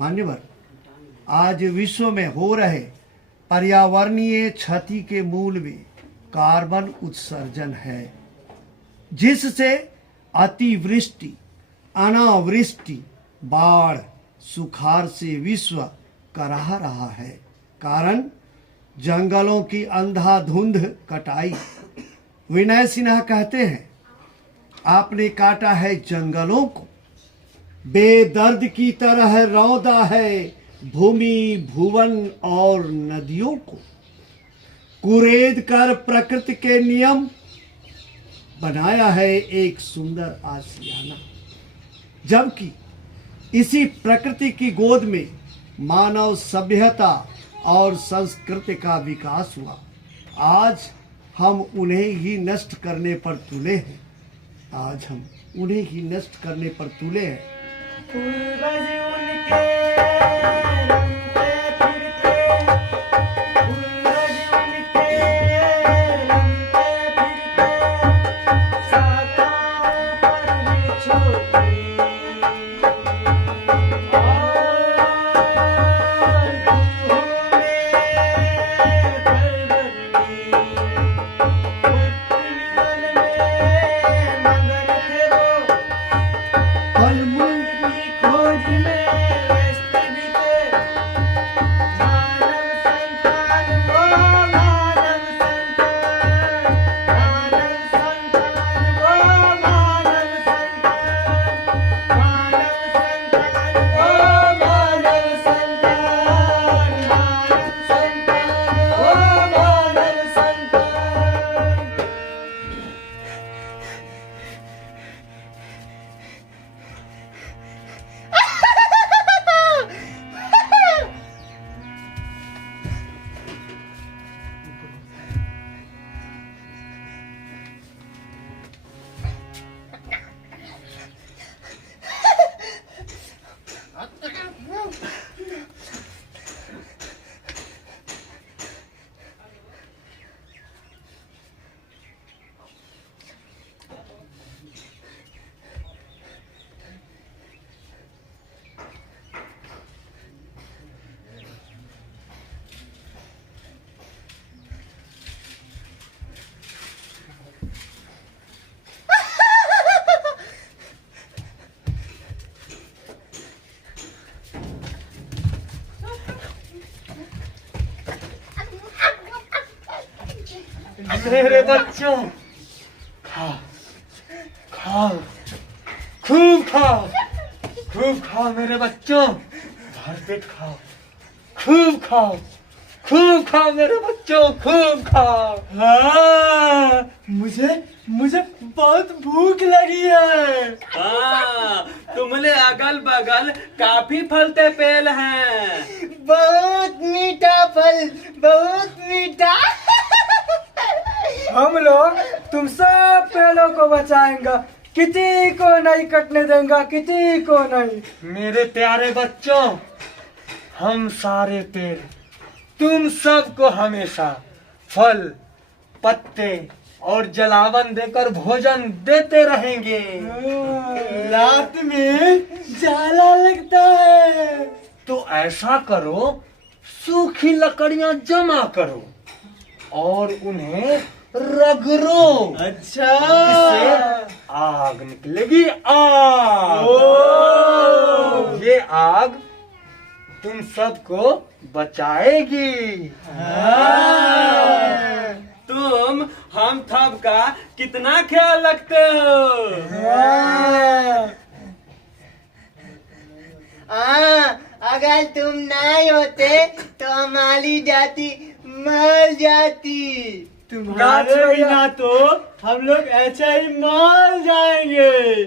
मान्यवर, आज विश्व में हो रहे पर्यावरणीय क्षति के मूल में कार्बन उत्सर्जन है, जिससे अतिवृष्टि, अनावृष्टि, बाढ़, सुखाड़ से विश्व कराह रहा है। कारण जंगलों की अंधाधुंध कटाई। विनय सिन्हा कहते हैं, आपने काटा है जंगलों को, बेदर्द की तरह रौंदा है भूमि, भुवन और नदियों को। कुरेद कर प्रकृति के नियम बनाया है एक सुंदर आशियाना। जबकि इसी प्रकृति की गोद में मानव सभ्यता और संस्कृति का विकास हुआ। आज हम उन्हें ही नष्ट करने पर तुले हैं। आज हम उन्हें ही नष्ट करने पर तुले हैं। मेरे बच्चों, खाओ खाओ, खूब खाओ, खूब खाओ मेरे बच्चों, भर पेट खाओ, खूब खाओ, खूब खाओ मेरे बच्चों, खूब खाओ। हाँ, मुझे बहुत भूख लगी है। हाँ, तुमने अगल बगल काफी फलते पेड़ हैं। बहुत मीठा फल, बहुत मीठा। हम लोग तुम सब पेड़ों को बचाएंगे, किसी को नहीं कटने देंगे, किसी को नहीं। मेरे प्यारे बच्चों, हम सारे पेड़ तुम सबको हमेशा फल, पत्ते और जलावन देकर भोजन देते रहेंगे। रात में जाला लगता है, तो ऐसा करो, सूखी लकड़ियां जमा करो और उन्हें रगड़ो। अच्छा, इससे आग निकलेगी, आग। ये आग तुम सबको बचाएगी। तुम हम सब का कितना ख्याल रखते हो। अगर तुम नहीं होते तो हमारी जाति मर जाती। तुम्हारे बिना तो हम लोग ऐसे ही मर जाएंगे।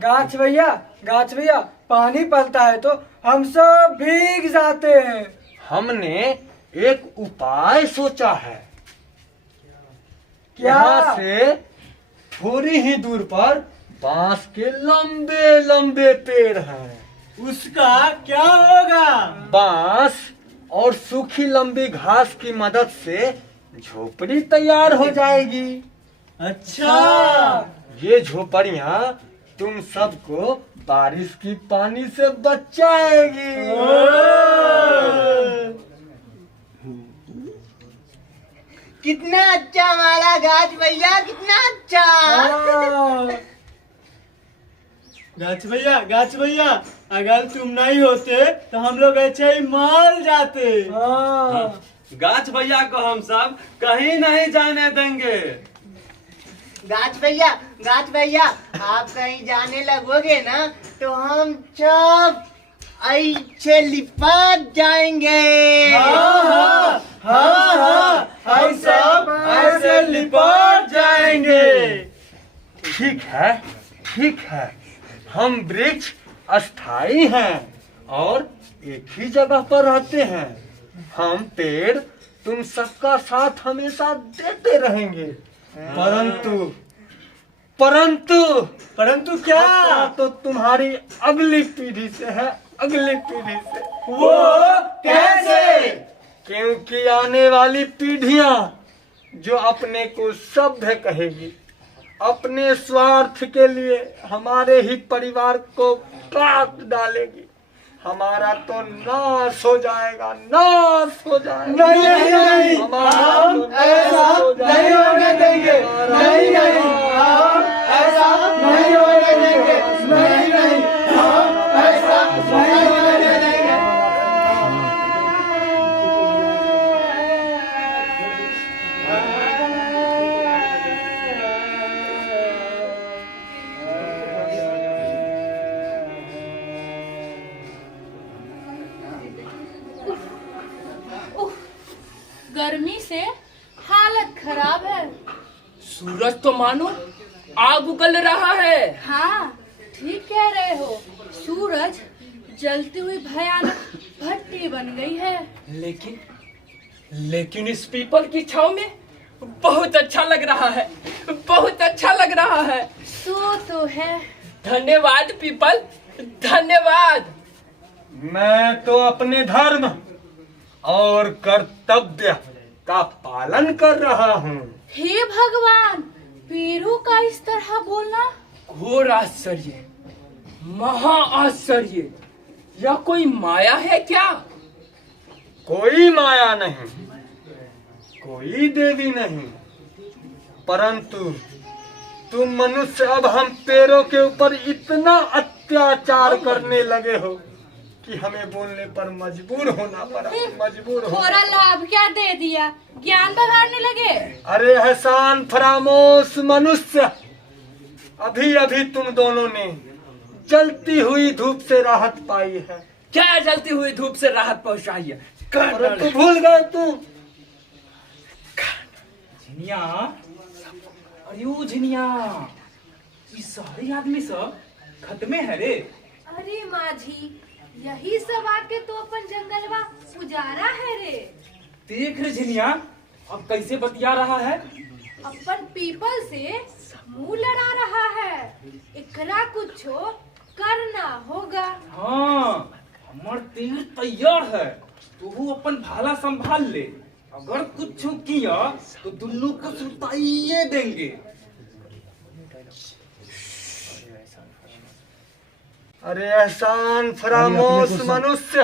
गाछ भैया पानी पड़ता है तो हम सब भीग जाते हैं। हमने एक उपाय सोचा है। यहाँ से थोड़ी ही दूर पर बांस के लंबे लंबे पेड़ हैं। उसका क्या होगा? बांस और सूखी लंबी घास की मदद से झोपड़ी तैयार हो जाएगी। अच्छा, ये झोपड़ियाँ तुम सबको बारिश की पानी से बचाएगी। कितना अच्छा हमारा गाछ भैया, कितना अच्छा। गाछ भैया अगर तुम नहीं होते तो हम लोग ऐसे ही मर जाते। गाछ भैया को हम सब कहीं नहीं जाने देंगे। गाछ भैया आप कहीं जाने लगोगे ना तो हम सब ऐसे लिपट जाएंगे। हम सब ऐसे लिपट जाएंगे। ठीक है, हम वृक्ष अस्थाई हैं और एक ही जगह पर रहते हैं। हम पेड़ तुम सबका साथ हमेशा देते रहेंगे, परंतु क्या? खतरा तो तुम्हारी अगली पीढ़ी से है, अगली पीढ़ी से। वो कैसे? क्योंकि आने वाली पीढ़ियां जो अपने को सभ्य कहेगी, अपने स्वार्थ के लिए हमारे ही परिवार को काट डालेगी। हमारा तो नाश हो जाएगा, नाश हो जाएगा। नहीं, हमारा हम तो नाश ऐसा हो जाएगा। नहीं होने देंगे। नहीं, हम ऐसा नहीं होने देंगे। नहीं, हम ऐसा नहीं होने देंगे। गर्मी से हालत खराब है। सूरज तो मानो आग उगल रहा है। हाँ, ठीक कह रहे हो। सूरज जलती हुई भयानक भट्टी बन गई है। लेकिन इस पीपल की छाव में बहुत अच्छा लग रहा है, बहुत अच्छा लग रहा है। तो है। धन्यवाद पीपल, धन्यवाद। मैं तो अपने धर्म और कर्तव्य का पालन कर रहा हूँ। हे भगवान, पेड़ों का इस तरह बोलना घोर आश्चर्य, महा आश्चर्य। यह कोई माया है क्या? कोई माया नहीं, कोई देवी नहीं, परंतु तुम मनुष्य अब हम पेड़ों के ऊपर इतना अत्याचार करने लगे हो कि हमें बोलने पर मजबूर होना पड़ा, मजबूर हो। थोड़ा लाभ क्या दे दिया, ज्ञान बघाड़ने लगे। अरे एहसान फरामोश मनुष्य, अभी अभी तुम दोनों ने जलती हुई धूप से राहत पाई है। क्या जलती हुई धूप से राहत पहुंचाई है? परंतु भूल गए तुम। झिनिया, अरे ओ झिनिया, ये सारे आदमी सब खत्मे है रे। अरे माझी, यही सब आके तो अपन जंगलवा उजारा है रे। देख रे झिनिया, अब कैसे बतिया रहा है। अपन पीपल से मुंह लड़ा रहा है। एकरा कुछो करना होगा। हाँ, हमार तीर तैयार है, तू अपन भाला संभाल ले। अगर कुछ किया तो दुल्लू को सुताइए देंगे। अरे एहसान फरामोश मनुष्य,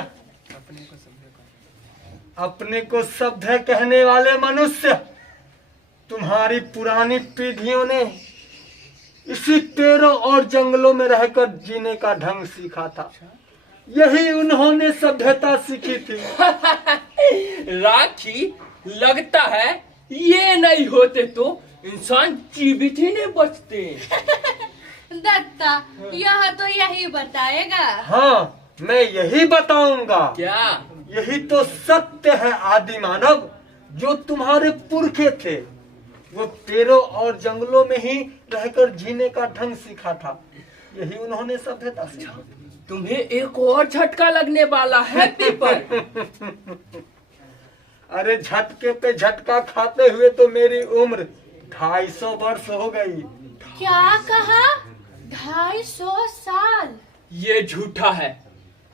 अपने को सभ्य कहने वाले मनुष्य, तुम्हारी पुरानी पीढ़ियों ने इसी पेड़ों और जंगलों में रहकर जीने का ढंग सीखा था। यही उन्होंने सभ्यता सीखी थी। राखी, लगता है ये नहीं होते तो इंसान जीवित ही नहीं बचते। दत्ता, यह तो यही बताएगा। हाँ, मैं यही बताऊंगा। क्या? यही तो सत्य है आदि मानव। जो तुम्हारे पुरखे थे वो पेड़ों और जंगलों में ही रहकर जीने का ढंग सीखा था। यही उन्होंने सभ्यता सीखा। तुम्हें एक और झटका लगने वाला है पीपल। अरे झटके पे झटका खाते हुए तो मेरी उम्र 250 वर्ष हो गई। क्या कहा? 250 साल? ये झूठा है,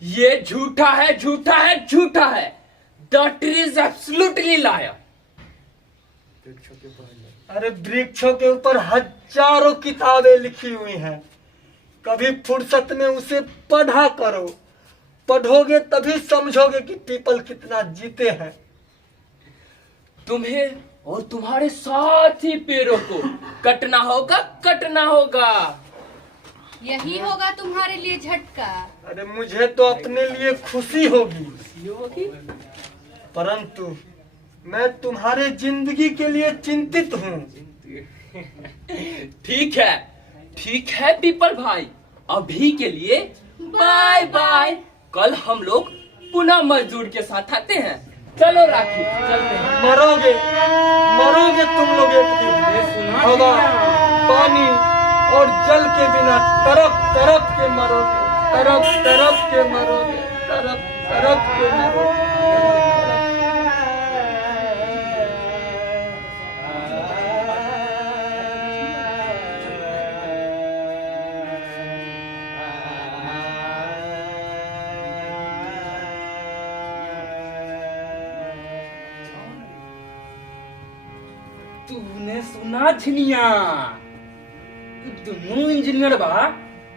ये झूठा है, झूठा है, झूठा है। That is absolutely liar. अरे वृक्षों के ऊपर चारों किताबें लिखी हुई हैं। कभी फुर्सत में उसे पढ़ा करो। पढ़ोगे तभी समझोगे कि पीपल कितना जीते हैं। तुम्हें और तुम्हारे साथी पेड़ों को कटना होगा, कटना होगा। यही होगा तुम्हारे लिए झटका। अरे मुझे तो अपने लिए खुशी होगी, परंतु मैं तुम्हारे जिंदगी के लिए चिंतित हूँ। ठीक है पीपल भाई, अभी के लिए बाय बाय। कल हम लोग पुनः मजदूर के साथ आते हैं। चलो राखी, चलते हैं। मरोगे तुम लोग एक दिन। हवा, पानी और जल के बिना तरफ तरफ के मरोगे, तरफ तरफ के मरोगे, तरफ तरफ के मरोगे। तूने सुना झिनिया? दोनों इंजीनियर बा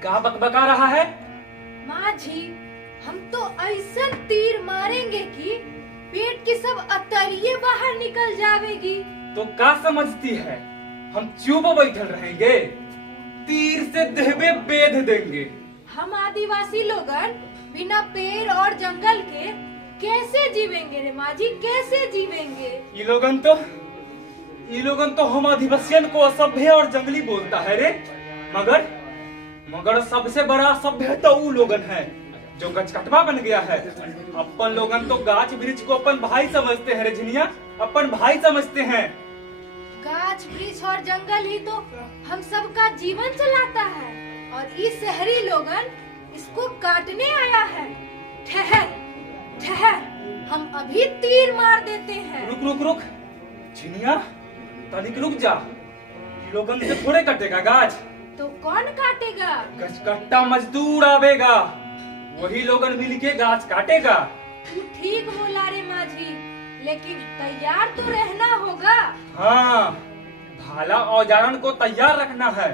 का बकबका रहा है? माझी, हम तो ऐसा तीर मारेंगे कि पेट की सब अतरिये बाहर निकल जावेगी। तो क्या समझती है हम चुप बैठल रहेंगे? तीर से देहबे बेध देंगे। हम आदिवासी लोगन बिना पेड़ और जंगल के कैसे जीवेंगे रे माझी, कैसे जीवेंगे? ये लोगन तो हम आदिवासियन को असभ्य और जंगली बोलता है रे। मगर सबसे बड़ा असभ्य तो वो लोगन है जो गचकटवा बन गया है। अपन लोगन तो गाछ वृक्ष को अपन भाई समझते हैं रे झिनिया, अपन भाई समझते हैं। गाछ वृक्ष और जंगल ही तो हम सबका जीवन चलाता है, और ये शहरी लोगन इसको काटने आया है। ठहर, हम अभी तीर मार देते हैं। रुक झिनिया, तनिक रुक जा। ये लोगन से थोड़े कटेगा गाछ। तो कौन काटेगा? गचकट्टा मजदूर आवेगा, वही लोगन मिलके गाछ काटेगा। तू ठीक बोला रे माझी, लेकिन तैयार तो रहना होगा। हाँ, भाला औजारन को तैयार रखना है।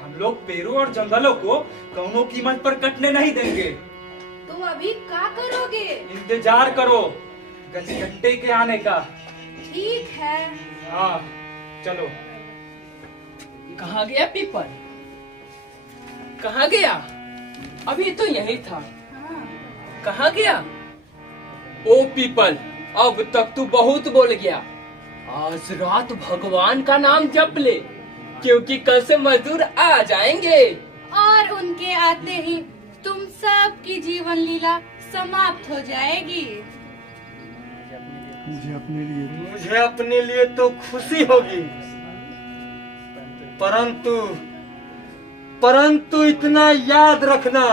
हम लोग पेड़ों और जंगलों को कौनों कीमत पर कटने नहीं देंगे। तुम अभी क्या करोगे? इंतजार करो गचकट्टे के आने का। ठीक है। हाँ चलो। कहाँ गया पीपल? कहाँ गया? अभी तो यही था। कहाँ गया? ओ पीपल, अब तक तू बहुत बोल गया। आज रात भगवान का नाम जप ले, क्योंकि कल से मजदूर आ जाएंगे। और उनके आते ही तुम सब की जीवन लीला समाप्त हो जाएगी। मुझे अपने लिए तो खुशी होगी, परंतु इतना याद रखना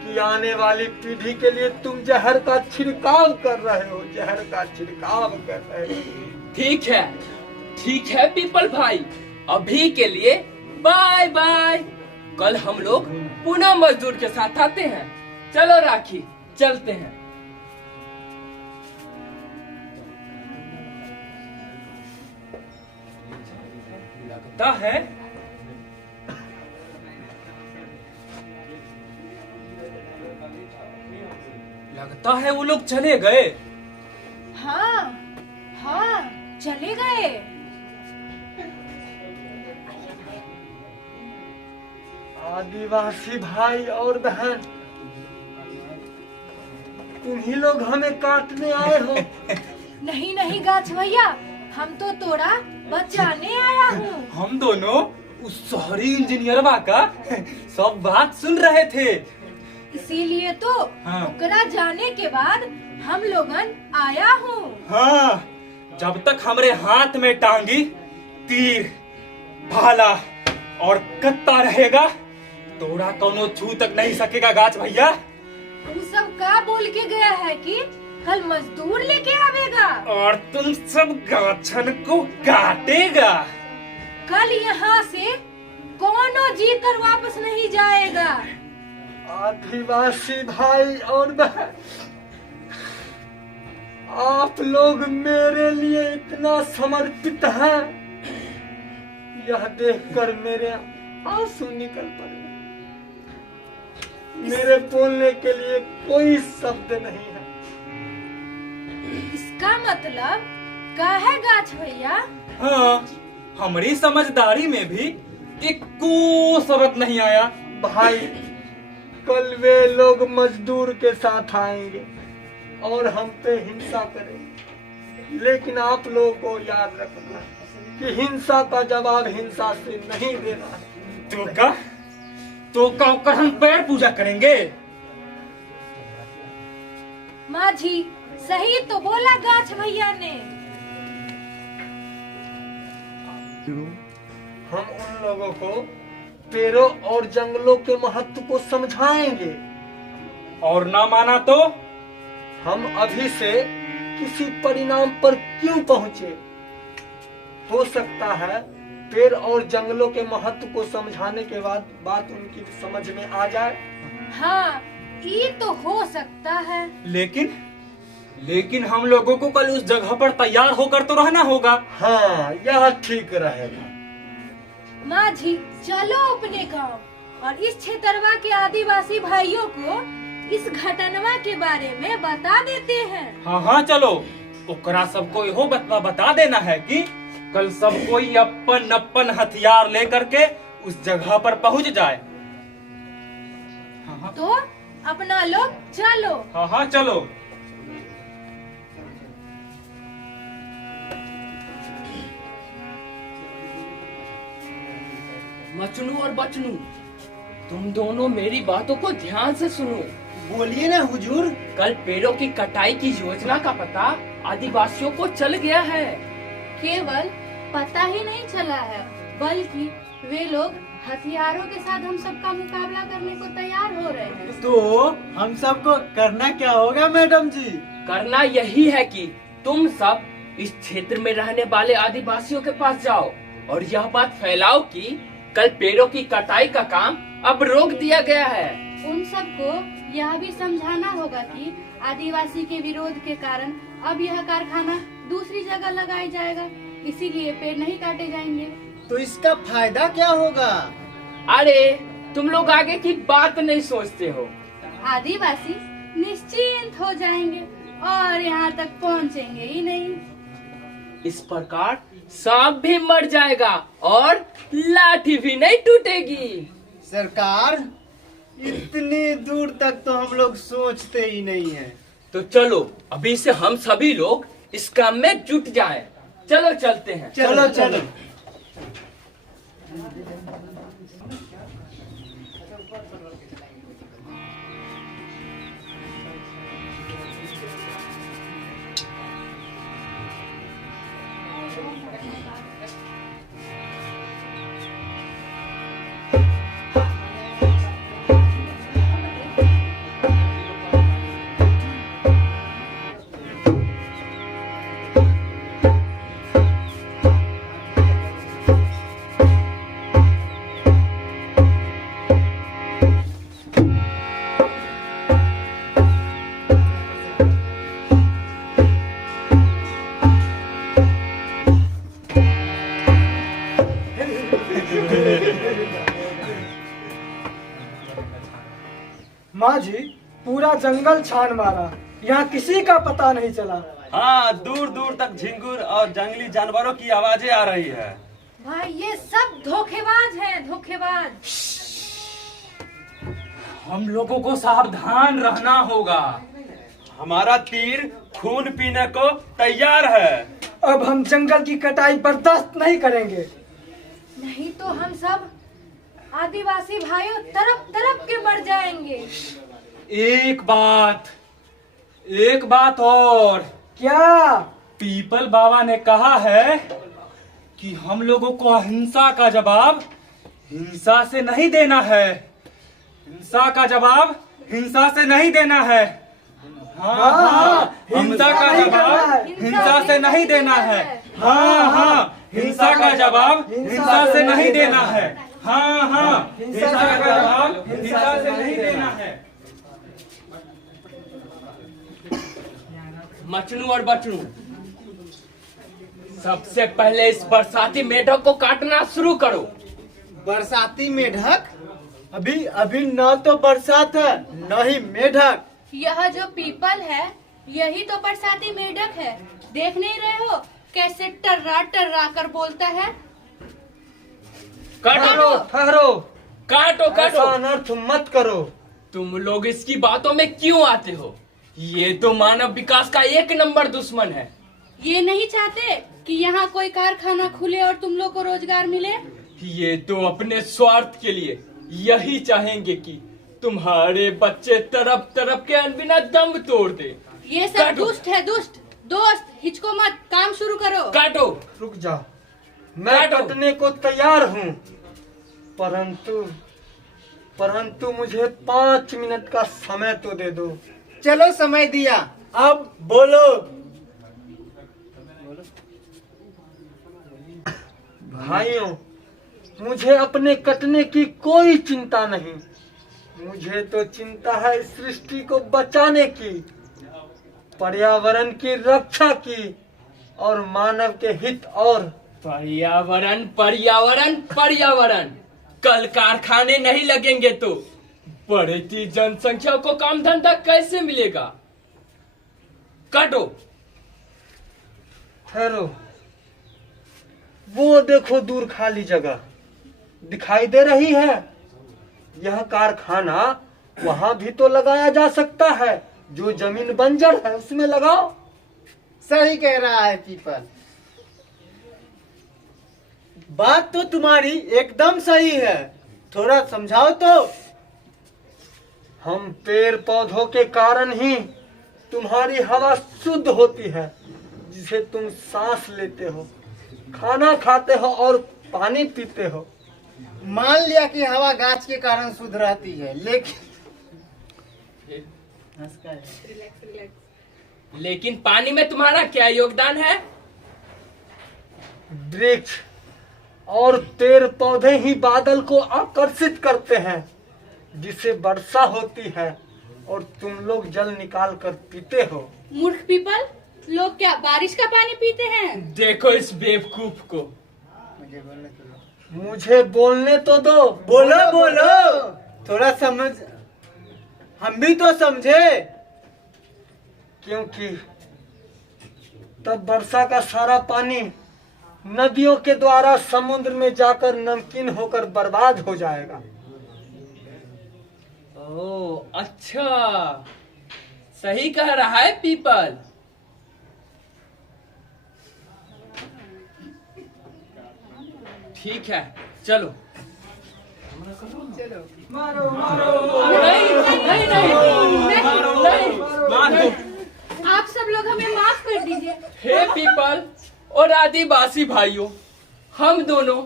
कि आने वाली पीढ़ी के लिए तुम जहर का छिड़काव कर रहे हो, जहर का छिड़काव कर रहे हो। ठीक है पीपल भाई, अभी के लिए बाय बाय। कल हम लोग पुनः मजदूर के साथ आते हैं। चलो राखी, चलते हैं। लगता है वो लोग चले गए। हाँ, चले गए। आदिवासी भाई और बहन, तुम ही लोग हमें काटने आए हो। नहीं गाछ भैया, हम तो तोड़ा बचाने आया हूँ। हम दोनों उस शहरी इंजीनियरवा का सब बात सुन रहे थे, इसीलिए तो ओकरा जाने के बाद हम लोगन आया हूँ। हाँ, जब तक हमारे हाथ में टांगी, तीर, भाला और कत्ता रहेगा, तोड़ा कोनो छू तक नहीं सकेगा गाछ भैया। तू सब का बोल के गया है कि कल मजदूर लेके आवेगा और तुम सब गाछन को काटेगा। कल यहाँ से कोनो जी कर वापस नहीं जाएगा। आदिवासी भाई और बहन, आप लोग मेरे लिए इतना समर्पित हैं, यह देखकर मेरे आंसू निकल पड़े। मेरे बोलने के लिए कोई शब्द नहीं है। इसका मतलब का है गाछ भैया? हाँ, हमारी समझदारी में भी एक को शब्द नहीं आया। भाई, कल वे लोग मजदूर के साथ आएंगे और हम पे हिंसा करेंगे, लेकिन आप लोगों को याद रखना कि हिंसा का जवाब हिंसा से नहीं देना है। तो का हम पैर पूजा करेंगे। माझी सही तो बोला गाछ भैया ने। हम उन लोगों को पेड़ों और जंगलों के महत्व को समझाएंगे, और ना माना तो हम अभी से किसी परिणाम पर क्यों पहुंचे। हो सकता है पेड़ और जंगलों के महत्व को समझाने के बाद बात उनकी समझ में आ जाए। हाँ, ये तो हो सकता है। लेकिन हम लोगों को कल उस जगह पर तैयार होकर तो रहना होगा। हाँ, यह ठीक रहेगा। माझी चलो अपने गांव और इस क्षेत्रवा के आदिवासी भाइयों को इस घटनवा के बारे में बता देते हैं। हाँ चलो, ओकरा सबको इहो बता देना है कि कल सब कोई अपन अपन हथियार लेकर के उस जगह पर पहुंच जाए। तो अपना लोग चलो। हाँ चलो। मचनू और बचनू, तुम दोनों मेरी बातों को ध्यान से सुनो। बोलिए ना हुजूर। कल पेड़ों की कटाई की योजना का पता आदिवासियों को चल गया है। केवल पता ही नहीं चला है, बल्कि वे लोग हथियारों के साथ हम सबका मुकाबला करने को तैयार हो रहे हैं। तो हम सबको करना क्या होगा मैडम जी? करना यही है कि तुम सब इस क्षेत्र में रहने वाले आदिवासियों के पास जाओ और यह बात फैलाओ कि कल पेड़ों की कटाई का काम अब रोक दिया गया है। उन सबको यह भी समझाना होगा कि आदिवासी के विरोध के कारण अब यह कारखाना दूसरी जगह लगाया जाएगा, इसीलिए पेड़ नहीं काटे जाएंगे। तो इसका फायदा क्या होगा? अरे तुम लोग आगे की बात नहीं सोचते हो। आदिवासी निश्चिंत हो जाएंगे और यहाँ तक पहुँचेंगे ही नहीं। इस प्रकार सांप भी मर जाएगा और लाठी भी नहीं टूटेगी। सरकार, इतनी दूर तक तो हम लोग सोचते ही नहीं है। तो चलो अभी से हम सभी लोग इस काम में जुट जाएं। चलो चलते हैं। चलो चलो। माँ जी, पूरा जंगल छान मारा, यहाँ किसी का पता नहीं चला। हाँ, दूर दूर तक झिंगुर और जंगली जानवरों की आवाजें आ रही है। भाई ये सब धोखेबाज हैं, धोखेबाज। हम लोगों को सावधान रहना होगा। हमारा तीर खून पीने को तैयार है। अब हम जंगल की कटाई बर्दाश्त नहीं करेंगे। नहीं तो हम सब आदिवासी भाइयों तरफ तरफ के मर जाएंगे। एक बात और। क्या? पीपल बाबा ने कहा है कि हम लोगों को अहिंसा का जवाब हिंसा से नहीं देना है। हिंसा का जवाब हिंसा से नहीं देना है। हाँ, हिंसा का जवाब हिंसा से नहीं देना है। हाँ, हिंसा का जवाब हिंसा से नहीं देना है। हाँ, हिंसा का जवाब हिंसा से नहीं देना है। मचनू और बचनू, सबसे पहले इस बरसाती मेढक को काटना शुरू करो। बरसाती मेढक? अभी अभी न तो बरसात है न ही मेढक। यह जो पीपल है यही तो बरसाती मेढक है। देख नहीं रहे हो कैसे टर्रा टर्रा कर बोलता है। ठहरो ठहरो, काटो ऐसा काटो। अनर्थ मत करो। तुम लोग इसकी बातों में क्यों आते हो? ये तो मानव विकास का 1 नंबर दुश्मन है। ये नहीं चाहते कि यहाँ कोई कारखाना खुले और तुम लोग को रोजगार मिले। ये तो अपने स्वार्थ के लिए यही चाहेंगे कि तुम्हारे बच्चे तरफ तरफ के अनबिना दम तोड़ दे। ये सब काटो। दुष्ट है दुष्ट। दोस्त हिचको मत, काम शुरू करो। काटो। रुक जा, मैं काटो। कटने को तैयार हूँ, परंतु मुझे 5 मिनट का समय तो दे दो। चलो समय दिया, अब बोलो। भाइयों, मुझे अपने कटने की कोई चिंता नहीं। मुझे तो चिंता है इस सृष्टि को बचाने की, पर्यावरण की रक्षा की और मानव के हित। और पर्यावरण पर्यावरण पर्यावरण, कल कारखाने नहीं लगेंगे तो बढ़ती जनसंख्या को काम धंधा कैसे मिलेगा? काटो। ठहरो, वो देखो दूर खाली जगह दिखाई दे रही है। यह कारखाना वहां भी तो लगाया जा सकता है। जो जमीन बंजर है उसमें लगाओ। सही कह रहा है पीपल, बात तो तुम्हारी एकदम सही है। थोड़ा समझाओ तो। हम पेड़ पौधों के कारण ही तुम्हारी हवा शुद्ध होती है, जिसे तुम सांस लेते हो, खाना खाते हो और पानी पीते हो। मान लिया कि हवा गाछ के कारण शुद्ध रहती है, लेकिन पानी में तुम्हारा क्या योगदान है? वृक्ष और पेड़ पौधे ही बादल को आकर्षित करते हैं, जिससे वर्षा होती है और तुम लोग जल निकाल कर पीते हो। मूर्ख पीपल, लोग क्या बारिश का पानी पीते हैं? देखो इस बेवकूफ को। मुझे बोलने तो दो। बोलो बोलो, थोड़ा समझ, हम भी तो समझे। क्योंकि तब वर्षा का सारा पानी नदियों के द्वारा समुद्र में जाकर नमकीन होकर बर्बाद हो जाएगा। ओह अच्छा, सही कह रहा है पीपल। ठीक है, चलो। नहीं। आप सब लोग हमें माफ कर दीजिए। हे पीपल और आदिवासी भाइयों, हम दोनों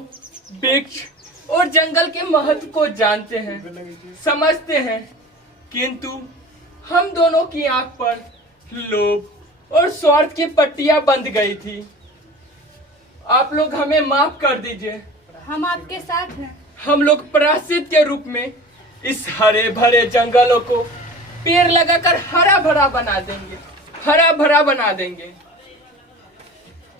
वृक्ष और जंगल के महत्व को जानते हैं, समझते हैं, किंतु हम दोनों की आंख पर लोभ और स्वार्थ की पट्टियां बंध गई थी। आप लोग हमें माफ कर दीजिए। हम आपके साथ हैं। हम लोग प्रायश्चित के रूप में इस हरे भरे जंगलों को पेड़ लगाकर हरा भरा बना देंगे, हरा भरा बना देंगे।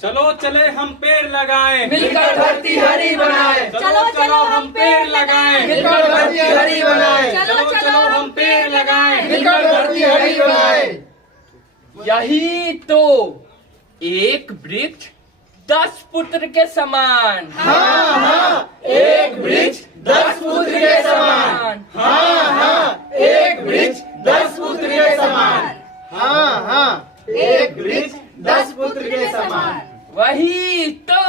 चलो चले हम पेड़ लगाएं, मिलकर धरती हरी बनाएं। चलो चलो हम पेड़ लगाएं, मिलकर धरती हरी बनाएं। चलो चलो हम पेड़ लगाएं, मिलकर धरती हरी बनाएं। यही तो एक वृक्ष 10 पुत्र के समान। एक वृक्ष 10 पुत्र के समान। एक वृक्ष 10 पुत्र के समान। एक वृक्ष 10 पुत्र के समान। वही तो